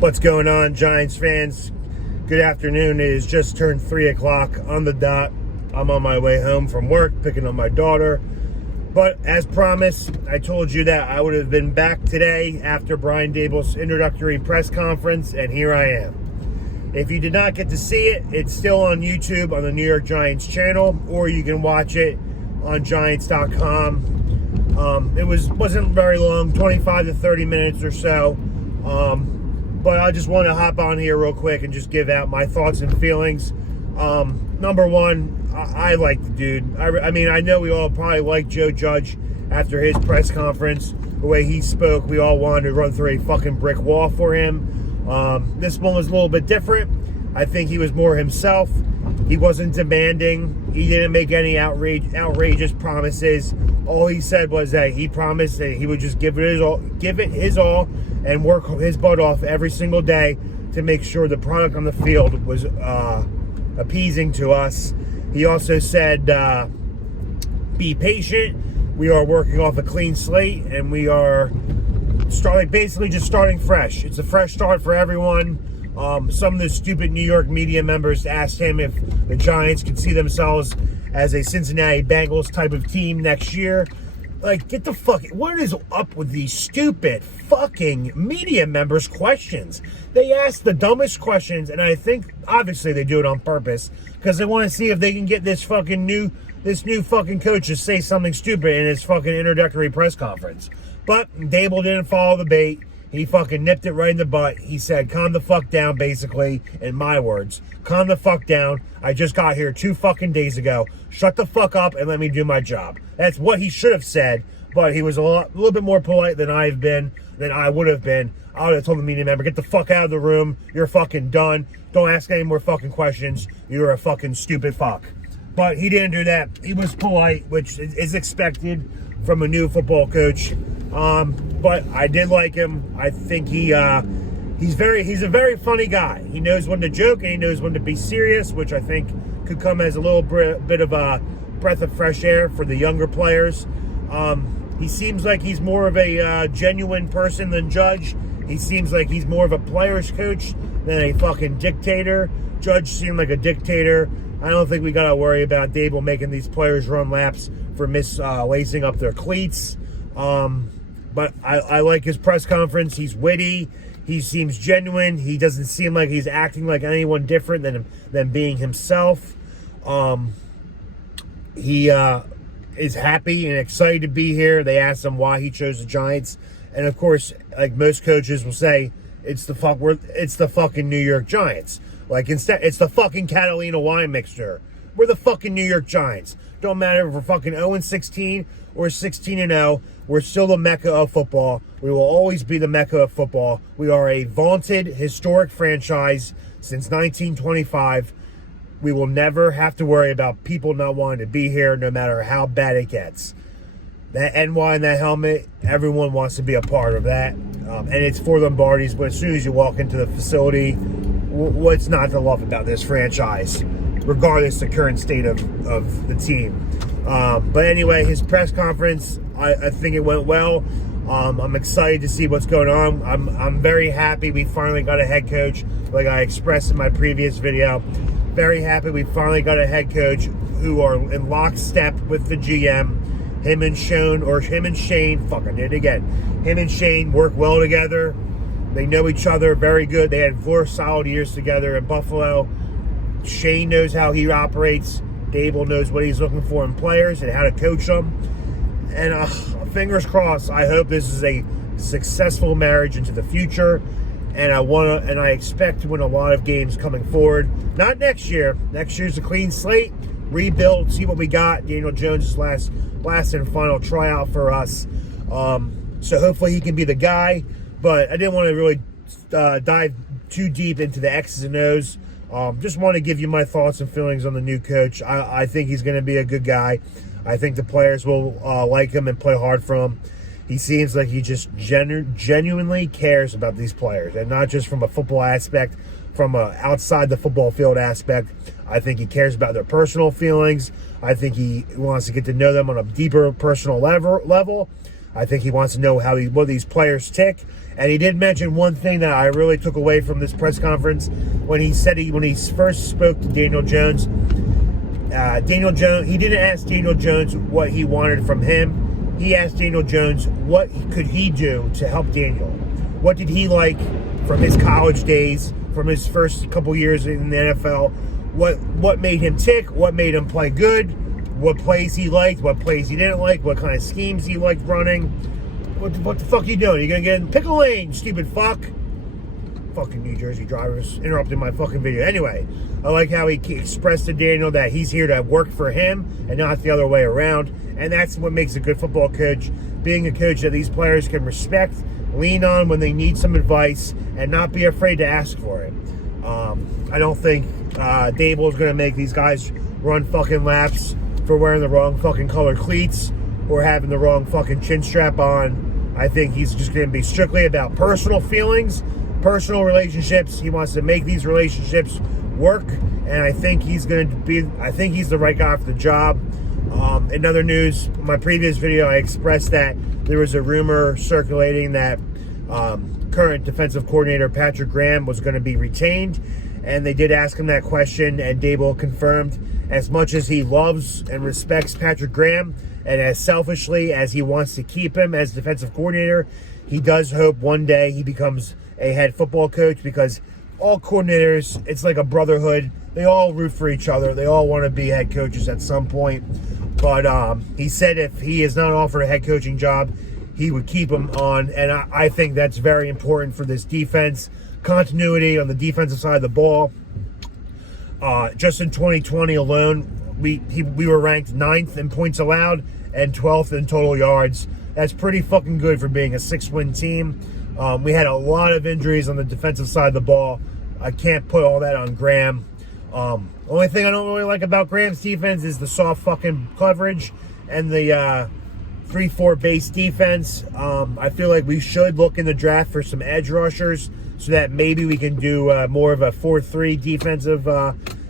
What's going on, Giants fans? Good afternoon. It has just turned 3 o'clock on the dot. I'm on my way home from work, picking up my daughter. But as promised, I told you that I would have been back today after Brian Daboll's introductory press conference, and here I am. If you did not get to see it, it's still on YouTube on the New York Giants channel, or you can watch it on Giants.com. It wasn't very long, 25 to 30 minutes or so. But I just want to hop on here real quick and just give out my thoughts and feelings. Number one, I like the dude. I mean, I know we all probably like Joe Judge after his press conference. The way he spoke, we all wanted to run through a fucking brick wall for him. This one was a little bit different. I think he was more himself. He wasn't demanding. He didn't make any outrageous promises. All he said was that he promised that he would just give it his all, and work his butt off every single day to make sure the product on the field was appeasing to us. He also said, be patient. We are working off a clean slate, and we are basically just starting fresh. It's a fresh start for everyone. Some of the stupid New York media members asked him if the Giants could see themselves as a Cincinnati Bengals type of team next year. Like, get the fuck... What is up with these stupid fucking media members' questions? They ask the dumbest questions, and I think, obviously, they do it on purpose, because they want to see if they can get this new fucking coach to say something stupid in his fucking introductory press conference. But Daboll didn't follow the bait. He fucking nipped it right in the butt. He said, calm the fuck down, basically, in my words. Calm the fuck down. I just got here 2 fucking days ago. Shut the fuck up and let me do my job. That's what he should have said, but he was a little bit more polite than I would have been. I would have told the media member, get the fuck out of the room. You're fucking done. Don't ask any more fucking questions. You're a fucking stupid fuck. But he didn't do that. He was polite, which is expected from a new football coach. But I did like him. I think he's a very funny guy. He knows when to joke and he knows when to be serious, which I think could come as a little bit of a breath of fresh air for the younger players. He seems like he's more of a genuine person than Judge. He seems like he's more of a player's coach than a fucking dictator. Judge seemed like a dictator. I don't think we got to worry about Daboll making these players run laps for lacing up their cleats. But I like his press conference. He's witty. He seems genuine. He doesn't seem like he's acting like anyone different than being himself. He is happy and excited to be here. They asked him why he chose the Giants. And of course, like most coaches will say, it's the fucking New York Giants. Like, instead, it's the fucking Catalina wine mixture. We're the fucking New York Giants. Don't matter if we're fucking 0-16 or 16-0. We're still the mecca of football. We will always be the mecca of football. We are a vaunted, historic franchise since 1925. We will never have to worry about people not wanting to be here, no matter how bad it gets. That NY in that helmet, everyone wants to be a part of that. And it's for Lombardi's, but as soon as you walk into the facility, what's not to love about this franchise, regardless of the current state of the team. But anyway, his press conference, I think it went well. I'm excited to see what's going on. I'm very happy we finally got a head coach, like I expressed in my previous video. Very happy we finally got a head coach who are in lockstep with the GM. Him and Shane, fuck, I did it again. Him and Shane work well together. They know each other very good. They had 4 solid years together in Buffalo. Shane knows how he operates. Daboll knows what he's looking for in players and how to coach them. And fingers crossed, I hope this is a successful marriage into the future. And I expect to win a lot of games coming forward. Not next year. Next year's a clean slate. Rebuild, see what we got. Daniel Jones' last and final tryout for us. So hopefully he can be the guy. But I didn't want to really dive too deep into the X's and O's. Just want to give you my thoughts and feelings on the new coach. I think he's going to be a good guy. I think the players will like him and play hard for him. He seems like he just genuinely cares about these players, and not just from a football aspect, from a outside the football field aspect. I think he cares about their personal feelings. I think he wants to get to know them on a deeper personal level. I think he wants to know what these players tick, And he did mention one thing that I really took away from this press conference when he first spoke to Daniel Jones. He didn't ask Daniel Jones what he wanted from him. He asked Daniel Jones what could he do to help Daniel. What did he like from his college days, from his first couple years in the NFL? What made him tick? What made him play good? What plays he liked? What plays he didn't like? What kind of schemes he liked running? What the fuck are you doing? You gonna get in pickle lane, stupid fuck? Fucking New Jersey drivers interrupting my fucking video. Anyway, I like how he expressed to Daniel that he's here to work for him and not the other way around. And that's what makes a good football coach. Being a coach that these players can respect, lean on when they need some advice, and not be afraid to ask for it. I don't think Daboll is going to make these guys run fucking laps for wearing the wrong fucking colored cleats or having the wrong fucking chin strap on. I think he's just going to be strictly about personal feelings, personal relationships. He wants to make these relationships work, and I think he's the right guy for the job. In other news, in my previous video, I expressed that there was a rumor circulating that current defensive coordinator Patrick Graham was going to be retained, and they did ask him that question, and Daboll confirmed, as much as he loves and respects Patrick Graham, and as selfishly as he wants to keep him as defensive coordinator, he does hope one day he becomes a head football coach, because all coordinators, it's like a brotherhood. They all root for each other. They all want to be head coaches at some point. But he said if he is not offered a head coaching job, he would keep him on. And I think that's very important for this defense. Continuity on the defensive side of the ball. Just in 2020 alone, we were ranked 9th in points allowed and 12th in total yards. That's pretty fucking good for being a 6-win team. We had a lot of injuries on the defensive side of the ball. I can't put all that on Graham. Only thing I don't really like about Graham's defense is the soft fucking coverage and the 3-4 base defense. I feel like we should look in the draft for some edge rushers so that maybe we can do more of a 4-3 defensive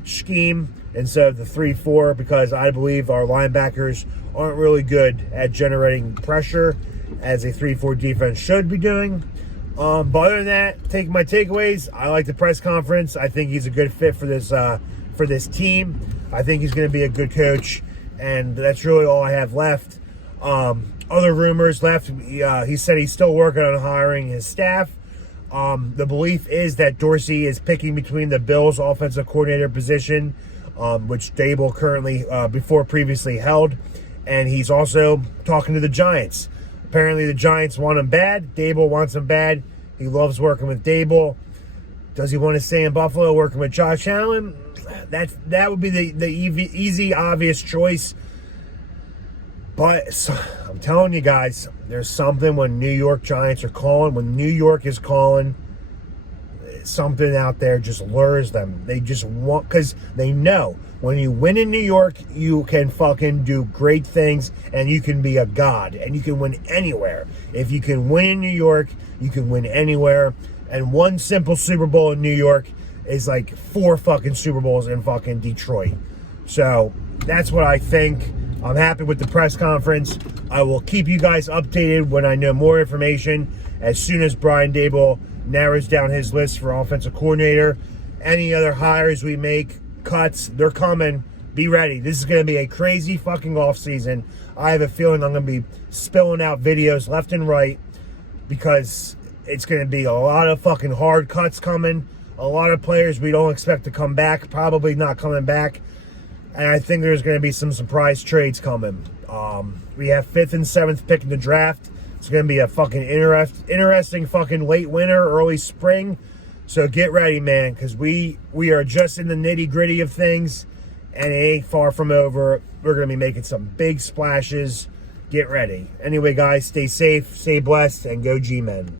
scheme instead of the 3-4, because I believe our linebackers aren't really good at generating pressure as a 3-4 defense should be doing. But other than that, take my takeaways. I like the press conference. I think he's a good fit for this team. I think he's going to be a good coach, and that's really all I have left. Other rumors left. He said he's still working on hiring his staff. The belief is that Dorsey is picking between the Bills' offensive coordinator position, which Daboll previously held, and he's also talking to the Giants. Apparently the Giants want him bad. Daboll wants him bad. He loves working with Daboll. Does he want to stay in Buffalo working with Josh Allen? That would be the easy, obvious choice. But I'm telling you guys, there's something when New York Giants are calling. When New York is calling, something out there just lures them. They just want, because they know when you win in New York, you can fucking do great things, and you can be a god, and you can win anywhere. If you can win in New York, you can win anywhere. And one simple Super Bowl in New York is like 4 fucking Super Bowls in fucking Detroit. So that's what I think. I'm happy with the press conference. I will keep you guys updated when I know more information. As soon as Brian Daboll narrows down his list for offensive coordinator, any other hires we make, cuts, they're coming. Be ready. This is going to be a crazy fucking offseason. I have a feeling I'm going to be spilling out videos left and right, because it's going to be a lot of fucking hard cuts coming. A lot of players we don't expect to come back, probably not coming back. And I think there's going to be some surprise trades coming. We have 5th and 7th pick in the draft. It's going to be a fucking interesting fucking late winter, early spring. So get ready, man, because we are just in the nitty-gritty of things, and it ain't far from over. We're going to be making some big splashes. Get ready. Anyway, guys, stay safe, stay blessed, and go G-Men.